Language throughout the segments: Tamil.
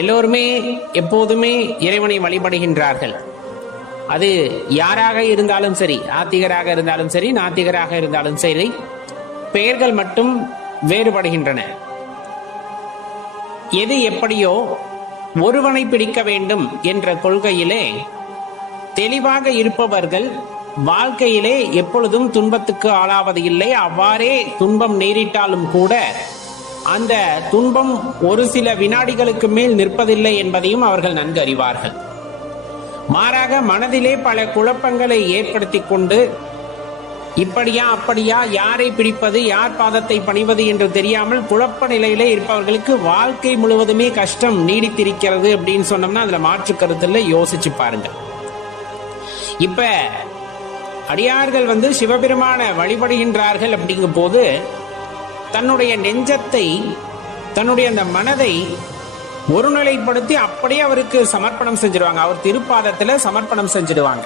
எல்லோருமே எப்போதுமே இறைவனை வழிபடுகின்றார்கள். அது யாராக இருந்தாலும் சரி, ஆத்திகராக இருந்தாலும் சரி, நாத்திகராக இருந்தாலும் சரி, பெயர்கள் மட்டும் வேறுபடுகின்றன. எது எப்படியோ ஒருவனை பிடிக்க வேண்டும் என்ற கொள்கையிலே தெளிவாக இருப்பவர்கள் வாழ்க்கையிலே எப்பொழுதும் துன்பத்துக்கு ஆளாவது இல்லை. அவ்வாறே துன்பம் நேரிட்டாலும் கூட அந்த துன்பம் ஒரு சில வினாடிகளுக்கு மேல் நிற்பதில்லை என்பதையும் அவர்கள் நன்கு அறிவார்கள். மாறாக மனதிலே பல குழப்பங்களை ஏற்படுத்தி கொண்டு இப்படியா அப்படியா, யாரை பிடிப்பது, யார் பாதத்தை பணிவது என்று தெரியாமல் குழப்ப நிலையிலே இருப்பவர்களுக்கு வாழ்க்கை முழுவதுமே கஷ்டம் நீடித்திருக்கிறது அப்படின்னு சொன்னோம்னா அதுல மாற்று கருத்துல யோசிச்சு பாருங்க. இப்ப அடியார்கள் சிவபெருமான வழிபடுகின்றார்கள் அப்படிங்கும் போது தன்னுடைய நெஞ்சத்தை, தன்னுடைய அந்த மனதை ஒருநிலைப்படுத்தி அப்படியே அவருக்கு சமர்ப்பணம் செஞ்சிடுவாங்க. அவர் திருப்பாதத்துல சமர்ப்பணம் செஞ்சிடுவாங்க.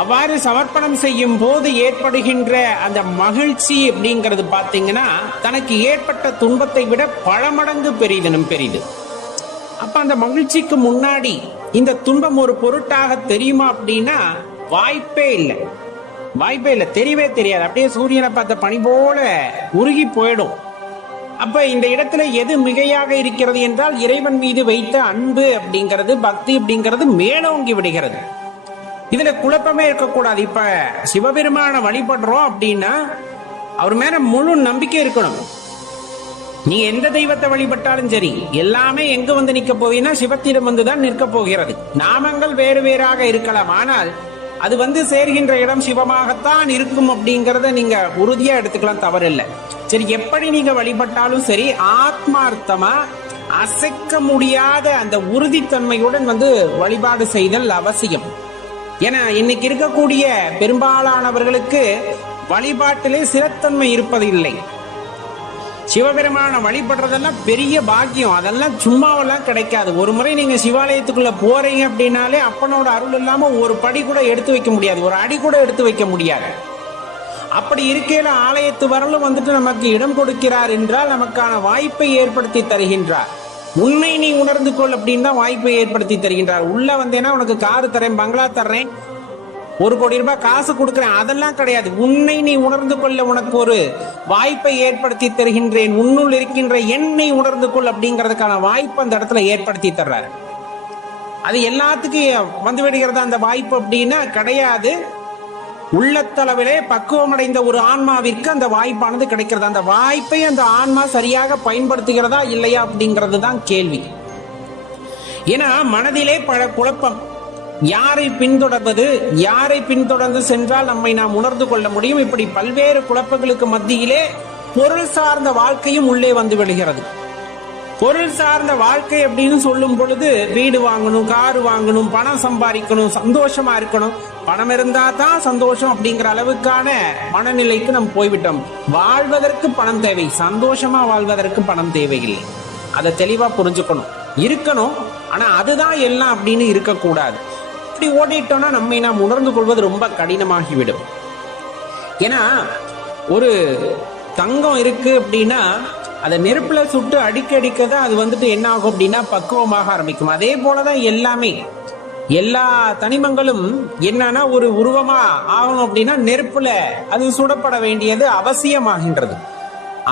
அவ்வாறு சமர்ப்பணம் செய்யும் போது ஏற்படுகின்ற அந்த மகிழ்ச்சி அப்படிங்கிறது பாத்தீங்கன்னா தனக்கு ஏற்பட்ட துன்பத்தை விட பல மடங்கு பெரிது. அப்ப அந்த மகிழ்ச்சிக்கு முன்னாடி இந்த துன்பம் ஒரு பொருட்டாக தெரியுமா அப்படின்னா வாய்ப்பே இல்லை. தெரியவே தெரியாது. அப்படியே சூரியனை பார்த்த பனி போல உருகி போயிடும். அப்ப இந்த இடத்துல எது மிகையாக இருக்கிறது என்றால் இறைவன் மீது வைத்த அன்பு அப்படிங்கிறது, பக்தி அப்படிங்கிறது மேலோங்கி விடுகிறது. இதுல குழப்பமே இருக்கக்கூடாது. இப்ப சிவபெருமான வழிபடுறோம் அப்படின்னா அவர் மேல முழு நம்பிக்கை இருக்கணும். நீங்க எந்த தெய்வத்தை வழிபட்டாலும் சரி, எல்லாமே எங்க நிற்க போவீங்கன்னா சிவத்திடம் வந்துதான் நிற்க போகிறது. நாமங்கள் வேறு வேறாக இருக்கலாம், ஆனால் அது சேர்கின்ற இடம் சிவமாகத்தான் இருக்கும் அப்படிங்கறத நீங்க உறுதியா எடுத்துக்கலாம், தவறில்லை. சரி, எப்படி நீங்க வழிபட்டாலும் சரி, ஆத்மார்த்தமா அசைக்க முடியாத அந்த உறுதித்தன்மையுடன் வழிபாடு செய்தல் அவசியம். ஏன்னா இன்னைக்கு இருக்கக்கூடிய பெரும்பாலானவர்களுக்கு வழிபாட்டிலே சிறத்தன்மை இருப்பதில்லை. சிவபெருமான வழிபடுறதெல்லாம் பெரிய பாக்கியம். அதெல்லாம் சும்மாவெல்லாம் கிடைக்காது. ஒரு முறை நீங்க சிவாலயத்துக்குள்ள போறீங்க அப்படின்னாலே அப்பனோட அருள் இல்லாம ஒரு படி கூட எடுத்து வைக்க முடியாது, ஒரு அடி கூட எடுத்து வைக்க முடியாது. அப்படி இருக்கையில ஆலயத்து வரலும் நமக்கு இடம் கொடுக்கிறார் என்றால் நமக்கான வாய்ப்பை ஏற்படுத்தி தருகின்றார். உன்னை நீ உணர்ந்து கொள் அப்படின்னு தான் வாய்ப்பை ஏற்படுத்தி தருகின்றார். உள்ள வந்தேன்னா உனக்கு காரு தரேன், பங்களா தர்றேன், 1 கோடி ரூபாய் காசு கொடுக்கிறேன், அதெல்லாம் கிடையாது. உன்னை நீ உணர்ந்து கொள்ள உனக்கு ஒரு வாய்ப்பை ஏற்படுத்தி தருகின்றேன், உன்னுள் இருக்கின்ற எண்ணை உணர்ந்து கொள் அப்படிங்கிறதுக்கான வாய்ப்பு அந்த இடத்துல ஏற்படுத்தி தர்றாரு. அது எல்லாத்துக்கும் விடுகிறதா அந்த வாய்ப்பு அப்படின்னா கிடையாது. உள்ளத்தளவிலே பக்குவமடைந்த ஒரு ஆன்மாவிற்கு அந்த வாய்ப்பானது கிடைக்கிறது. அந்த வாய்ப்பை அந்த ஆன்மா சரியாக பயன்படுத்துகிறதா இல்லையா அப்படிங்கிறது தான் கேள்வி. ஏன்னா மனதிலே பல குழப்பம். யாரை பின்தொடர்வது, யாரை பின்தொடர்ந்து சென்றால் நம்மை நாம் உணர்ந்து கொள்ள முடியும், இப்படி பல்வேறு குழப்பங்களுக்கு மத்தியிலே பொருள் சார்ந்த வாழ்க்கையும் உள்ளே விடுகிறது. பொருள் சார்ந்த வாழ்க்கை அப்படின்னு சொல்லும் பொழுது வீடு வாங்கணும், காரு வாங்கணும், பணம் சம்பாதிக்கணும், சந்தோஷமா இருக்கணும், பணம் இருந்தா தான் சந்தோஷம் அப்படிங்கிற அளவுக்கான மனநிலைக்கு நம்ம போய்விட்டோம். வாழ்வதற்கு பணம் தேவை, சந்தோஷமா வாழ்வதற்கு பணம் தேவையில்லை. அதை தெளிவா புரிஞ்சுக்கணும், இருக்கணும். ஆனா அதுதான் எல்லாம் அப்படின்னு இருக்கக்கூடாது. இப்படி ஓடிட்டோம்னா நம்மை நாம் உணர்ந்து கொள்வது ரொம்ப கடினமாகிவிடும். ஏன்னா ஒரு தங்கம் இருக்கு அப்படின்னா அதை நெருப்புல சுட்டு அடிக்கதான் அது என்ன ஆகும் அப்படின்னா பக்குவமாக ஆரம்பிக்கும். அதே போலதான் எல்லாமே, எல்லா தனிமங்களும் என்னன்னா ஒரு உருவமா ஆகணும் அப்படின்னா நெருப்புல அது சுடப்பட வேண்டியது அவசியமாகின்றது.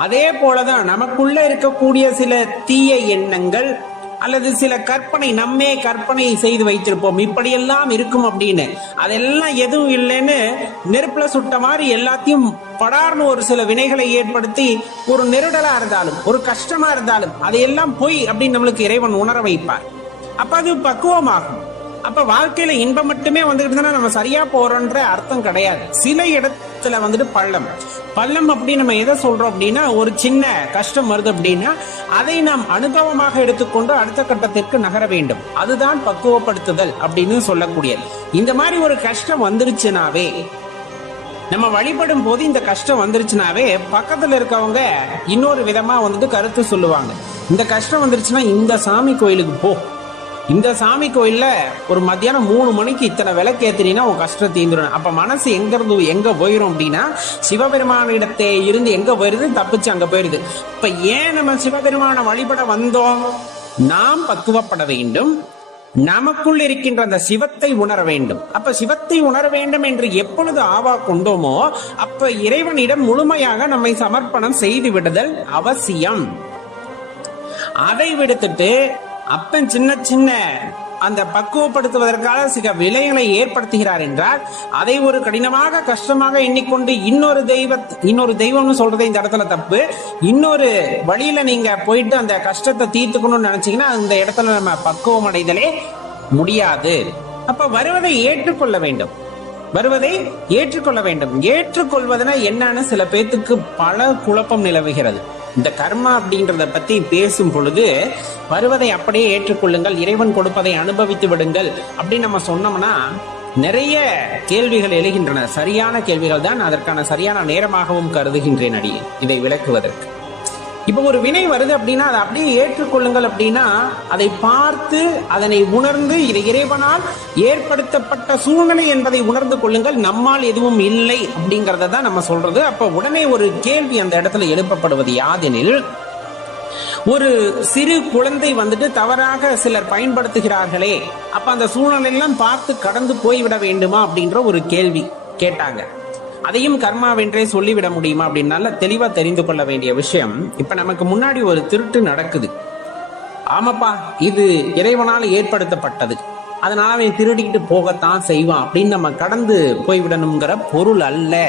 அதே போலதான் நமக்குள்ள இருக்கக்கூடிய சில தீய எண்ணங்கள் அல்லது சில கற்பனை, நம்மே கற்பனை செய்து வைத்திருப்போம், இப்படியெல்லாம் இருக்கும் அப்படின்னு. அதெல்லாம் எதுவும் இல்லைன்னு நெருப்புல சுட்ட மாதிரி எல்லாத்தையும் படார்னு ஒரு சில வினைகளை ஏற்படுத்தி ஒரு நெருடலா இருந்தாலும், ஒரு கஷ்டமா இருந்தாலும் அதையெல்லாம் போய் அப்படின்னு நம்மளுக்கு இறைவன் உணர வைப்பார். அப்ப அது பக்குவமாகும். அப்ப வாழ்க்கையில இன்பம் மட்டுமே நம்ம சரியா போறோன்ற அர்த்தம் கிடையாது. சில இடத்துல பள்ளம் அப்படி நம்ம எதை சொல்றோம் அப்படின்னா, ஒரு சின்ன கஷ்டம் வருது அப்படின்னா அதை நாம் அனுபவமாக எடுத்துக்கொண்டு அடுத்த கட்டத்திற்கு நகர வேண்டும். அதுதான் பக்குவப்படுத்துதல் அப்படின்னு சொல்லக்கூடியது. இந்த மாதிரி ஒரு கஷ்டம் வந்துருச்சுனாவே, நம்ம வழிபடும் போது இந்த கஷ்டம் வந்துருச்சுனாவே பக்கத்துல இருக்கவங்க இன்னொரு விதமா கருத்து சொல்லுவாங்க. இந்த கஷ்டம் வந்துருச்சுன்னா இந்த சாமி கோயிலுக்கு போ, இந்த சாமி கோயில்ல ஒரு மத்தியானம் 3 மணிக்கு இத்தனை விளக்கு ஏத்தினா உன் கஷ்டம் தீந்துடும். அப்ப மனசு எங்க போயிரும் அப்படின்னா சிவபெருமான இடத்தை இருந்து எங்க போயிருது, தப்பிச்சு அங்க போயிருது. இப்ப ஏன் நம்ம சிவபெருமான வழிபட வந்தோம்? நாம் பக்குவப்பட வேண்டும், நமக்குள் இருக்கின்ற அந்த சிவத்தை உணர வேண்டும். அப்ப சிவத்தை உணர வேண்டும் என்று எப்பொழுது ஆவா கொண்டோமோ அப்ப இறைவனிடம் முழுமையாக நம்மை சமர்ப்பணம் செய்து விடுதல் அவசியம். அதை விடுத்துட்டு அப்பன் சின்ன சின்ன அந்த பக்குவப்படுத்துவதற்காக சில விலைகளை ஏற்படுத்துகிறார் என்றால் அதை ஒரு கடினமாக கஷ்டமாக எண்ணிக்கொண்டு இன்னொரு தெய்வம்னு சொல்றதே இந்த இடத்துல தப்பு. இன்னொரு வழியில நீங்க போயிட்டு அந்த கஷ்டத்தை தீர்த்துக்கணும்னு நினைச்சீங்கன்னா அந்த இடத்துல நம்ம பக்குவம் அடைதலே முடியாது. அப்ப வருவதை ஏற்றுக்கொள்ள வேண்டும், வருவதை ஏற்றுக்கொள்ள வேண்டும். ஏற்றுக்கொள்வதுனா என்னன்னு சில பேத்துக்கு பல குழப்பம் நிலவுகிறது. இந்த கர்மா அப்படின்றத பத்தி பேசும் பொழுது வருவதை அப்படியே ஏற்றுக்கொள்ளுங்கள், இறைவன் கொடுப்பதை அனுபவித்து விடுங்கள் அப்படின்னு நம்ம சொன்னோம்னா நிறைய கேள்விகள் எழுகின்றன. சரியான கேள்விகள் தான், அதற்கான சரியான நேரமாகவும் கருதுகின்றேன் அடி இதை விளக்குவதற்கு. இப்ப ஒரு வினை வருது அப்படின்னா அதை அப்படியே ஏற்றுக்கொள்ளுங்கள் அப்படின்னா அதை பார்த்து அதனை உணர்ந்து இது இறைவனால் ஏற்படுத்தப்பட்ட சூழ்நிலை என்பதை உணர்ந்து கொள்ளுங்கள், நம்மால் எதுவும் இல்லை அப்படிங்கறத தான் நம்ம சொல்றது. அப்ப உடனே ஒரு கேள்வி அந்த இடத்துல எழுப்பப்படுவது யாதெனில், ஒரு சிறு குழந்தை வந்துட்டு தவறாக சிலர் பயன்படுத்துகிறார்களே, அப்ப அந்த சூழ்நிலையெல்லாம் பார்த்து கடந்து போய்விட வேண்டுமா அப்படின்ற ஒரு கேள்வி கேட்டாங்க. அதையும் கர்மாவென்றே சொல்லிவிட முடியுமா அப்படின்னு நல்லா தெளிவா தெரிந்து கொள்ள வேண்டிய விஷயம். இப்ப நமக்கு முன்னாடி ஒரு திருட்டு நடக்குது, ஆமாப்பா இது இறைவனால் ஏற்படுத்தப்பட்டது, அதனால அவன் திருடிக்கிட்டு போகத்தான் செய்வான் அப்படின்னு நம்ம கடந்து போய்விடணுங்கிற பொருள் அல்ல.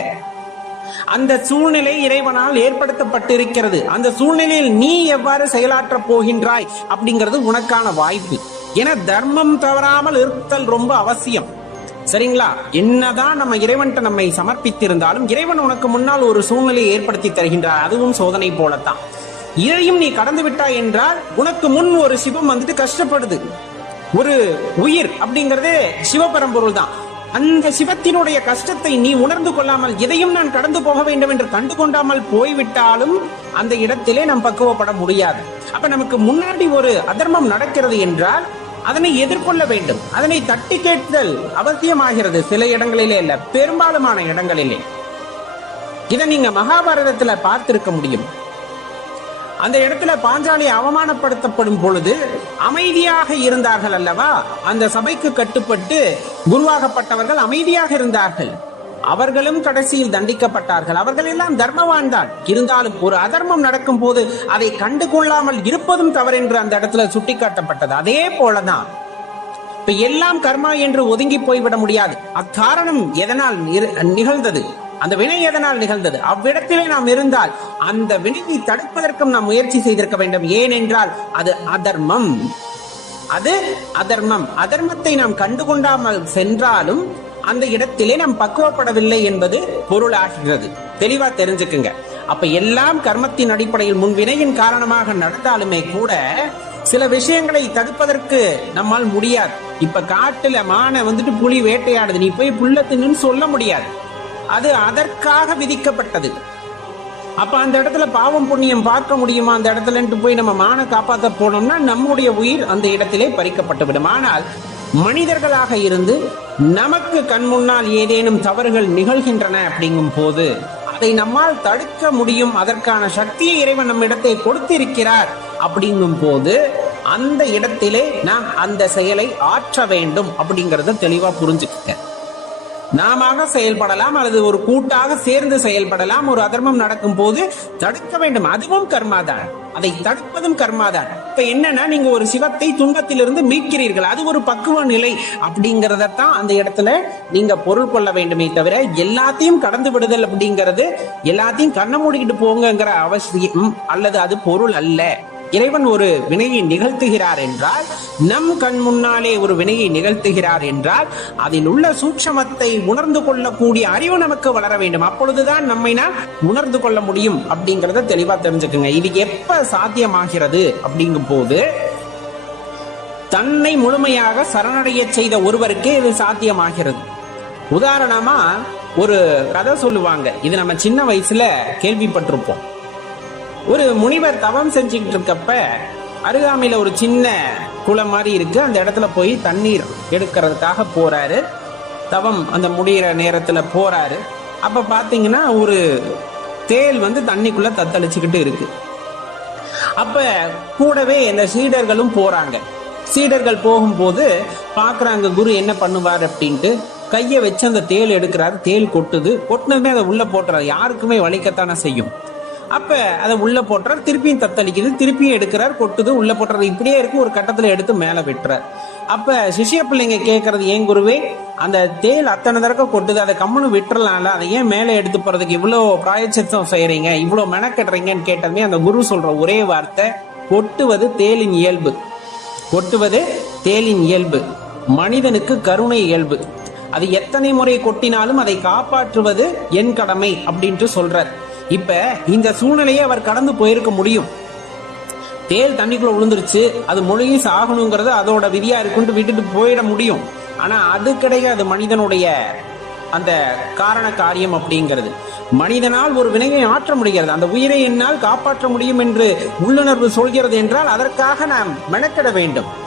அந்த சூழ்நிலை இறைவனால் ஏற்படுத்தப்பட்டிருக்கிறது, அந்த சூழ்நிலையில் நீ எவ்வாறு செயலாற்ற போகின்றாய் அப்படிங்கிறது உனக்கான வாய்ப்பு. என தர்மம் தவறாமல் இருத்தல் ரொம்ப அவசியம். சரிங்களா? என்னதான் நம்ம இறைவன்கிட்ட நம்மை சமர்ப்பித்திருந்தாலும் இறைவன் உனக்கு முன்னால் ஒரு சூழ்நிலையை ஏற்படுத்தி தருகின்றார், அதுவும் சோதனை போலத்தான். இதையும் நீ கடந்து விட்டாய் என்றால் உனக்கு முன் ஒரு சிவம் வந்துட்டு கஷ்டப்படுது. ஒரு உயிர் அப்படிங்கறது சிவபரம்பொருள் தான். அந்த சிவத்தினுடைய கஷ்டத்தை நீ உணர்ந்து கொள்ளாமல் எதையும் நான் கடந்து போக வேண்டும் என்று கண்டு கொண்டாமல் போய்விட்டாலும் அந்த இடத்திலே நாம் பக்குவப்பட முடியாது. அப்ப நமக்கு முன்னாடி ஒரு அதர்மம் நடக்கிறது என்றால் அதனை எதிர்கொள்ள வேண்டும், அதனை தட்டி கேட்தல் அவசியமாகிறது. சில இடங்களிலே இல்ல, பெரும்பாலுமான இடங்களிலே. இதை நீங்க மகாபாரதத்துல பார்த்திருக்க முடியும். அந்த இடத்துல பாஞ்சாலி அவமானப்படுத்தப்படும் பொழுது அமைதியாக இருந்தார்கள் அல்லவா? அந்த சபைக்கு கட்டுப்பட்டு குருவாகப்பட்டவர்கள் அமைதியாக இருந்தார்கள். அவர்களும் கடைசியில் தண்டிக்கப்பட்டார்கள். அவர்கள் எல்லாம் தர்மவான் தான். இருந்தாலும் ஒரு அதர்மம் நடக்கும் போது அதை கண்டு கொள்ளாமல் இருப்பதும் தவறென்று அந்த இடத்துல சுட்டிக்காட்டப்பட்டது. அதே போலதான் இப்ப எல்லாம் கர்மா என்று ஒதுங்கி போய்விட முடியாது. அக்காரணம் எதனால் நிகழ்ந்தது, அந்த வினை எதனால் நிகழ்ந்தது, அவ்விடத்திலே நாம் இருந்தால் அந்த வினையை தடுப்பதற்கும் நாம் முயற்சி செய்திருக்க வேண்டும். ஏனென்றால் அது அதர்மம், அது அதர்மம். அதர்மத்தை நாம் கண்டுகொண்டாமல் சென்றாலும் அந்த இடத்திலே நாம் பக்குவப்படவில்லை என்பது பொருளாகிறது. தெளிவா தெரிஞ்சுக்குங்க. அப்ப எல்லாம் கர்மத்தின் அடிப்படையில் முன்வினையின் காரணமாக நடந்தாலுமே கூட சில விஷயங்களை தடுப்பதற்கு நம்மால் முடியாது. இப்ப காட்டுல மான வந்துட்டு புலி வேட்டையாடுது, நீ போய் புல்ல தின்னு சொல்ல முடியாது, அது அதற்காக விதிக்கப்பட்டது. அப்ப அந்த இடத்துல பாவம் புண்ணியம் பார்க்க முடியுமா? அந்த இடத்துல போய் நம்ம மான காப்பாற்ற போனோம்னா நம்முடைய உயிர் அந்த இடத்திலே பறிக்கப்பட்டு விடும். ஆனால் மனிதர்களாக இருந்து நமக்கு கண் முன்னால் ஏதேனும் தவறுகள் நிகழ்கின்றன அப்படிங்கும் போது அதை நம்மால் தடுக்க முடியும், அதற்கான சக்தியை இறைவன் நம்ம இடத்தை கொடுத்திருக்கிறார் அப்படிங்கும் போது அந்த இடத்திலே நாம் அந்த செயலை ஆற்ற வேண்டும் அப்படிங்கறத தெளிவா புரிஞ்சுக்க. நாம செயல்படலாம் அல்லது ஒரு கூட்டாக சேர்ந்து செயல்படலாம். ஒரு அதர்மம் நடக்கும் போது தடுக்க வேண்டும், அதுவும் கர்மாதான். அதை தடுப்பதும் கர்மாதான். இப்ப என்னன்னா நீங்க ஒரு சிவத்தை துன்பத்திலிருந்து மீட்கிறீர்கள், அது ஒரு பக்குவ நிலை அப்படிங்கறதான் அந்த இடத்துல நீங்க பொருள் கொள்ள வேண்டுமே தவிர எல்லாத்தையும் கடந்து விடுதல் அப்படிங்கிறது எல்லாத்தையும் கண்ண மூடிக்கிட்டு போங்கிற அவசியம் அல்லது அது பொருள் அல்ல. இறைவன் ஒரு வினையை நிகழ்த்துகிறார் என்றால், நம் கண் முன்னாலே ஒரு வினையை நிகழ்த்துகிறார் என்றால் அதில் உள்ள சூட்சமத்தை உணர்ந்து கொள்ளக்கூடிய அறிவு நமக்கு வளர வேண்டும். அப்பொழுதுதான் நம்மை நாம் உணர்ந்து கொள்ள முடியும் அப்படிங்கறத தெளிவா தெரிஞ்சுக்குங்க. இது எப்ப சாத்தியமாகிறது அப்படிங்கும் போது தன்னை முழுமையாக சரணடைய செய்த ஒருவருக்கே இது சாத்தியமாகிறது. உதாரணமா ஒரு கதை சொல்லுவாங்க, இது நம்ம சின்ன வயசுல கேள்விப்பட்டிருப்போம். ஒரு முனிவர் தவம் செஞ்சுக்கிட்டு இருக்கப்ப அருகாமையில ஒரு சின்ன குளம் மாதிரி இருக்கு, அந்த இடத்துல போய் தண்ணீர் எடுக்கிறதுக்காக போறாரு. தவம் அந்த முடிகிற நேரத்துல போறாரு. அப்ப பாத்தீங்கன்னா ஒரு தேல் தண்ணிக்குள்ள தத்தளிச்சுக்கிட்டு இருக்கு. அப்ப கூடவே இந்த சீடர்களும் போறாங்க. சீடர்கள் போகும்போது பாக்குறாங்க குரு என்ன பண்ணுவார் அப்படின்ட்டு. கையை வச்சு அந்த தேள் எடுக்கிறாரு. தேள் கொட்டுது. கொட்டினதுமே அதை உள்ள போட்டுறாரு. யாருக்குமே வலிக்கத்தானே செய்யும். அப்ப அதை உள்ள போட்டுறாரு. திருப்பியும் தத்தளிக்குது. திருப்பியும் எடுக்கிறார். கொட்டுது. உள்ள போட்டுறது. இப்படியே இருக்கு. ஒரு கட்டத்துல எடுத்து மேல விட்டுறார். அப்ப சிஷ்ய பிள்ளைங்க கேட்கறது, ஏன் குருவே அந்த தேள் அத்தனை தடவை கொட்டுது, அதை கம்முன்னு விட்டுறலாம்ல, அதை ஏன் மேலே எடுத்து போறதுக்கு இவ்வளவு பிராயச்சித்தம் செய்யறீங்க, இவ்வளவு மெனக்கட்டுறீங்கன்னு கேட்டதுமே அந்த குரு சொல்ற ஒரே வார்த்தை, கொட்டுவது தேளின் இயல்பு. கொட்டுவது தேளின் இயல்பு. மனிதனுக்கு கருணை இயல்பு. அது எத்தனை முறை கொட்டினாலும் அதை காப்பாற்றுவது என் கடமை அப்படின்ட்டு சொல்றார். இப்ப இந்த சூழ்நிலையை அவர் கடந்து போயிருக்க முடியும். தேள் தண்ணிக்குள்ள விழுந்துருச்சு, அது முழுகி சாகணுங்கிறது அதோட விதியா இருக்குன்னு விட்டுட்டு போயிட முடியும். ஆனா அது கிடையாது மனிதனுடைய அந்த காரண காரியம் அப்படிங்கிறது. மனிதனால் ஒரு வினையை ஆற்ற முடிகிறது, அந்த உயிரை என்னால் காப்பாற்ற முடியும் என்று உள்ளுணர்வு சொல்கிறது என்றால் அதற்காக நாம் மெனக்கிட வேண்டும்.